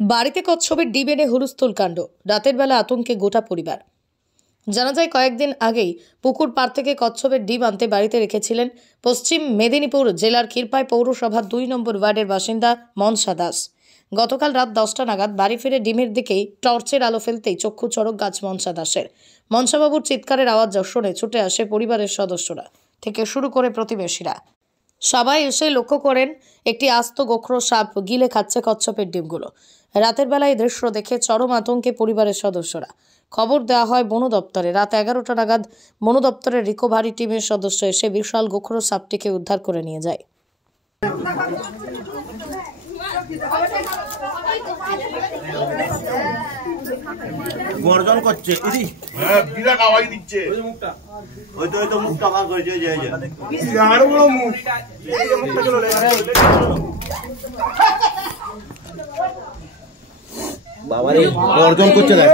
বাড়িতে কচ্ছপের ডিম এনে হুলস্থুল কাণ্ড, রাতের বেলা আতঙ্কে গোটা পরিবার। জানা যায় কয়েকদিন আগেই পুকুর পাড় থেকে কচ্ছপের ডিম আনতে বাড়িতে রেখেছিলেন পশ্চিম মেদিনীপুর জেলার ক্ষীরপাই পৌরসভার 2 নম্বর ওয়ার্ডের বাসিন্দা মনসা দাস। গতকাল রাত 10টা নাগাদ বাড়ি ফিরে ডিমের দিকেই টর্চের আলো ফেলতেই চক্ষু চড়ক গাছ মনসা দাসের। মনসাবাবুর চিৎকারের আওয়াজ শুনে ছুটে আসে পরিবারের সদস্যরা থেকে শুরু করে প্রতিবেশীরা। সবাই এসে লক্ষ্য করেন একটি আস্ত গোখরো সাপ গিলে খাচ্ছে কচ্ছপের ডিমগুলো। রাতের বেলায় দৃশ্য দেখে চরম আতঙ্কে পরিবারের সদস্যরা। খবর দেওয়া হয় বন দপ্তরে। রাত 11টা নাগাদ বন দপ্তরের রিকভারি টিমের সদস্য এসে বিশাল গোখরো সাপটিকে উদ্ধার করে নিয়ে যায়। গর্জন করছে, হ্যাঁ বিরাট আওয়াজ দিচ্ছে। ওই তো মুখটা ভাগ হয়েছে, ওই যে আরো বড় মুখ। বাবারে গর্জন করছে, দেখ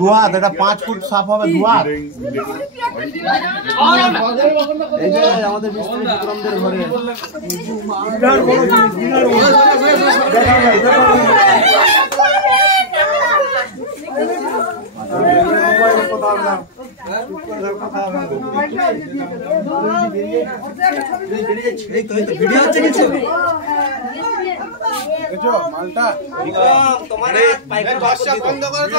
দুহাত, এটা 5 ফুট সাপ হবে। দুহাত আমাদের বিক্রমদের ঘরে মালটা তোমার বন্ধ করে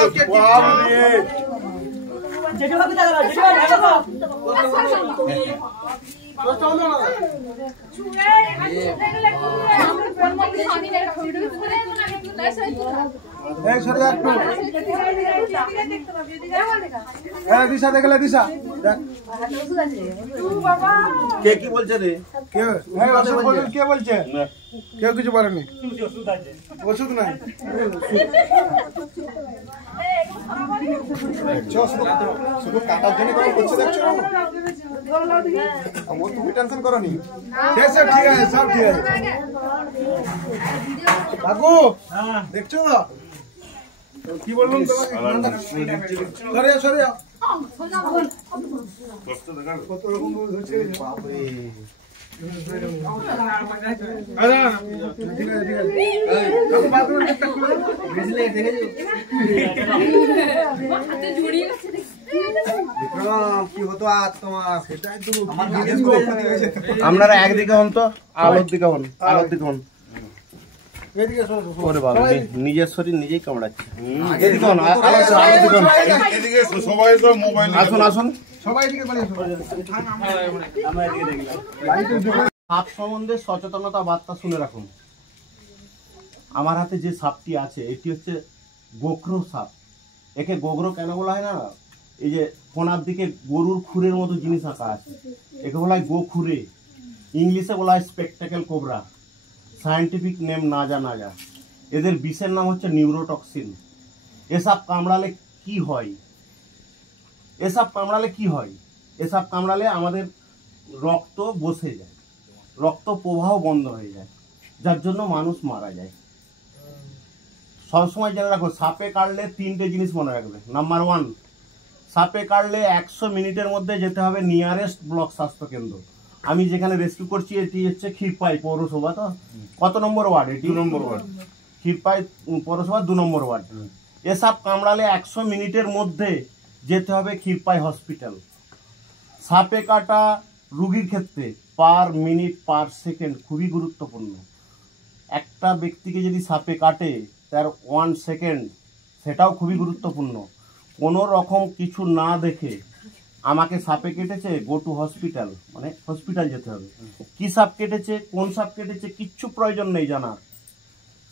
দিশা দেখলে দিশা কে কি বলছে রে? কে বলছে? কেউ কিছু বলেনি। ওষুধ নাই। শুধু কাটার জন্য করছে, দেখছো? তুমি টেনশন করো নি। সব ঠিক আছে, সব ঠিক আছে। কাকু দেখছো কি বললাম তোমাকে? সরে যাও। কত রকম হচ্ছে বাপরে। ঠিক আছে, ঠিক আছে। কি হতো আজ তোমার? আপনারা একদিকে হন তো, আলোর দিকে হন, আলোর দিকে হন। নিজের শরীর নিজেই কামড়াচ্ছে। আসুন আসুন, সাপ সম্বন্ধে সচেতনতা বার্তা শুনে রাখুন। আমার হাতে যে সাপটি আছে এটি হচ্ছে গোখরো সাপ। একে গোখরো কেন বলা হয় না? এই যে কোনার দিকে গরুর খুরের মতো জিনিস আঁকা আছে, একে বলা হয় গোখুরে। ইংলিশে বলা হয় স্পেকটেকেল কোবরা, সায়েন্টিফিক নেম নাজা নাজা। এদের বিষের নাম হচ্ছে নিউরোটক্সিন। এসব কামড়ালে কি হয়? এসব কামড়ালে আমাদের রক্ত বসে যায়, রক্ত প্রবাহ বন্ধ হয়ে যায়, যার জন্য মানুষ মারা যায়। সবসময় জেনে রাখো, সাপে কাটলে 3টে জিনিস মনে রাখবে। নাম্বার 1, সাপে কাটলে 100 মিনিটের মধ্যে যেতে হবে নিয়ারেস্ট ব্লক স্বাস্থ্য কেন্দ্র। আমি যেখানে রেস্কিউ করছি এটি হচ্ছে ক্ষীরপাই পৌরসভা। তো কত নম্বর ওয়ার্ড? এটি 2 নম্বর ওয়ার্ড, ক্ষীরপাই পৌরসভা 2 নম্বর ওয়ার্ড। এসব কামড়ালে 100 মিনিটের মধ্যে যেতে হবে ক্ষীরপাই হসপিটাল। সাপে কাটা রুগীর ক্ষেত্রে পার মিনিট পার সেকেন্ড খুবই গুরুত্বপূর্ণ। একটা ব্যক্তিকে যদি সাপে কাটে তার 1 সেকেন্ড সেটাও খুবই গুরুত্বপূর্ণ। কোনো রকম কিছু না দেখে আমাকে সাপে কেটেছে, গো টু হসপিটাল, মানে হসপিটাল যেতে হবে। কি সাপ কেটেছে, কোন সাপ কেটেছে, কিচ্ছু প্রয়োজন নেই জানার।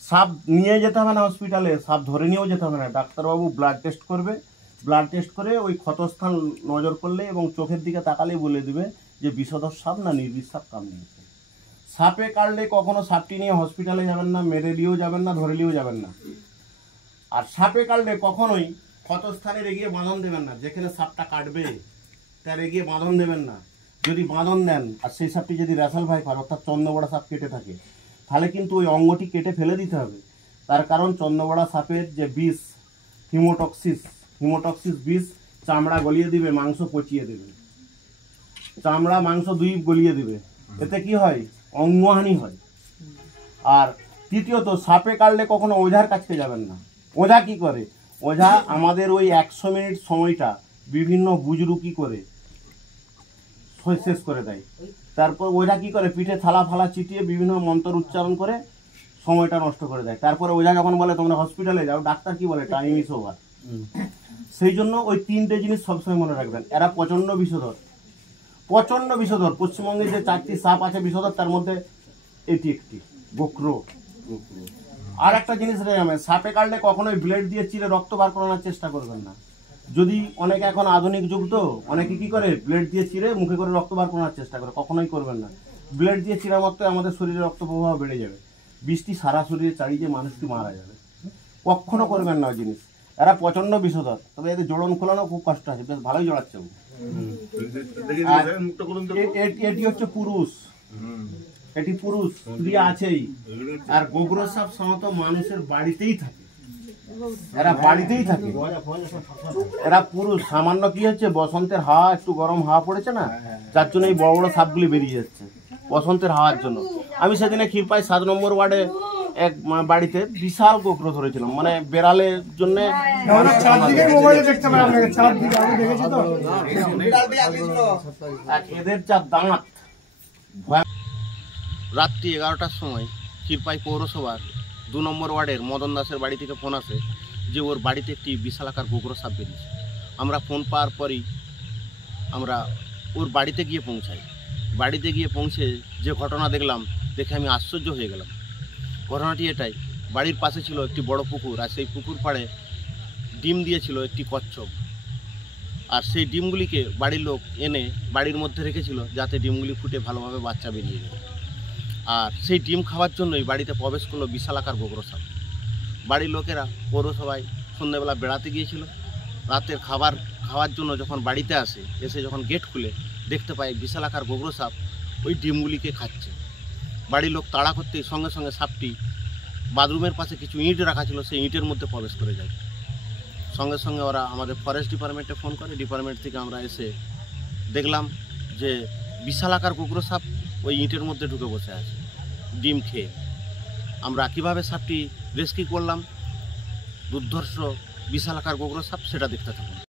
সাপ নিয়ে যেতে হবে না হসপিটালে, সাপ ধরে নিয়েও যেতে হবে না। ডাক্তারবাবু ব্লাড টেস্ট করবে, ব্লাড টেস্ট করে ওই ক্ষতস্থান নজর করলে এবং চোখের দিকে তাকালেই বলে দিবে যে বিষধর সাপ না নির্বিষ সাপ কামড়িয়েছে। সাপে কাটলে কখনো সাপটি নিয়ে হসপিটালে যাবেন না, মেরে দিয়েও যাবেন না, ধরে নিয়েও যাবেন না। আর সাপে কাটলে কখনোই ক্ষতস্থানে এগিয়ে বাঁধন দেবেন না। যেখানে সাপটা কাটবে তার এগিয়ে বাঁধন দেবেন না। যদি বাঁধন দেন আর সেই সাপটি যদি রেশাল ভাইপার অর্থাৎ চন্দ্রবড়া সাপ কেটে থাকে, তাহলে কিন্তু ওই অঙ্গটি কেটে ফেলে দিতে হবে। তার কারণ চন্দ্রবড়া সাপের যে বিষ হিমোটক্সিস বিষ চামড়া গলিয়ে দিবে, মাংস পচিয়ে দেবে, চামড়া মাংস দুই গলিয়ে দিবে। এতে কি হয়? অঙ্গহানি হয়। আর তৃতীয়ত, সাপে কাটলে কখনো ওঝার কাছকে যাবেন না। ওঝা কি করে? ওঝা আমাদের ওই 100 মিনিট সময়টা বিভিন্ন বুজরুকি করে শেষ করে দেয়। তারপর ওঝা কি করে? পিঠে থালা ফালা চিটিয়ে বিভিন্ন মন্ত্র উচ্চারণ করে সময়টা নষ্ট করে দেয়। তারপরে ওঝা যখন বলে তোমরা হসপিটালে যাও, ডাক্তার কি বলে? Time is over. সেই জন্য ওই 3টে জিনিস সবসময় মনে রাখবেন। এরা প্রচণ্ড বিষধর। পশ্চিমবঙ্গে যে 4টি সাপ আছে বিষধর, তার মধ্যে এটি একটি, গোখরো। আর একটা জিনিস রেখে, সাপে কাটলে কখনোই ব্লেড দিয়ে চিরে রক্ত বার করানোর চেষ্টা করবেন না। যদি অনেকে এখন আধুনিক যুগ, তো অনেকে কি করে? ব্লেড দিয়ে চিরে মুখে করে রক্ত বার করানোর চেষ্টা করে। কখনোই করবেন না। ব্লেড দিয়ে চিরা মাত্র আমাদের শরীরে রক্ত প্রবাহ বেড়ে যাবে, বিষটি সারা শরীরে চাড়িয়ে মানুষটি মারা যাবে। কখনো করবেন না ওই জিনিস। এরা প্রচন্ড বিষধর। তবে এদের জোড়ন খোলানো খুব কষ্ট আছে, বেশ ভালোই জড়াচ্ছে। এটি হচ্ছে পুরুষ, এটি পুরুষ, স্ত্রী আছেই। আর গোখরো সাপ সাধারণত মানুষের বাড়িতেই থাকে, এরা বাড়িতেই থাকে। এরা পুরুষ। সামান্য কি হচ্ছে, বসন্তের হাওয়া, একটু গরম হাওয়া পড়েছে না, যার জন্য এই বড় বড় সাপগুলি বেরিয়ে যাচ্ছে বসন্তের হাওয়ার জন্য। আমি সেদিনে ক্ষীরপাই 7 নম্বর ওয়ার্ডে এক বাড়িতে বিশাল গোখরো ধরেছিলাম, মানে বেড়ালের জন্য। এদের যা দাঁত। রাত্রি 11টার সময় ক্ষীরপাই পৌরসভার 2 নম্বর ওয়ার্ডের মদন দাসের বাড়ি থেকে ফোন আসে যে ওর বাড়িতে একটি বিশালাকার গোখরো সাপ বেরিয়েছে। আমরা ফোন পাওয়ার পরই আমরা ওর বাড়িতে গিয়ে পৌঁছাই। বাড়িতে গিয়ে পৌঁছে যে ঘটনা দেখলাম, দেখে আমি আশ্চর্য হয়ে গেলাম। ঘটনাটি এটাই, বাড়ির পাশে ছিল একটি বড় পুকুর, আর সেই পুকুর পাড়ে ডিম দিয়েছিল একটি কচ্ছপ। আর সেই ডিমগুলিকে বাড়ির লোক এনে বাড়ির মধ্যে রেখেছিল, যাতে ডিমগুলি ফুটে ভালোভাবে বাচ্চা বেরিয়ে যায়। আর সেই ডিম খাওয়ার জন্যই বাড়িতে প্রবেশ করলো বিশালাকার গোখরো সাপ। বাড়ির লোকেরা পৌরসভায় সন্ধ্যাবেলা বেড়াতে গিয়েছিল। রাতের খাবার খাওয়ার জন্য যখন বাড়িতে আসে, এসে যখন গেট খুলে দেখতে পায় বিশালাকার গোখরো সাপ ওই ডিমগুলিকে খাচ্ছে। বাড়ির লোক তাড়া করতেই সঙ্গে সঙ্গে সাপটি বাথরুমের পাশে কিছু ইঁট রাখা ছিল, সেই ইঁটের মধ্যে প্রবেশ করে যায়। সঙ্গে সঙ্গে ওরা আমাদের ফরেস্ট ডিপার্টমেন্টে ফোন করে। ডিপার্টমেন্ট থেকে আমরা এসে দেখলাম যে বিশালাকার গোখরো সাপ ওই ইঁটের মধ্যে ঢুকে বসে আছে ডিম খেয়ে। আমরা কীভাবে সাপটি রেস্কিউ করলাম, দুর্ধর্ষ বিশালাকার গোখরো সাপ, সেটা দেখতে থাকুন।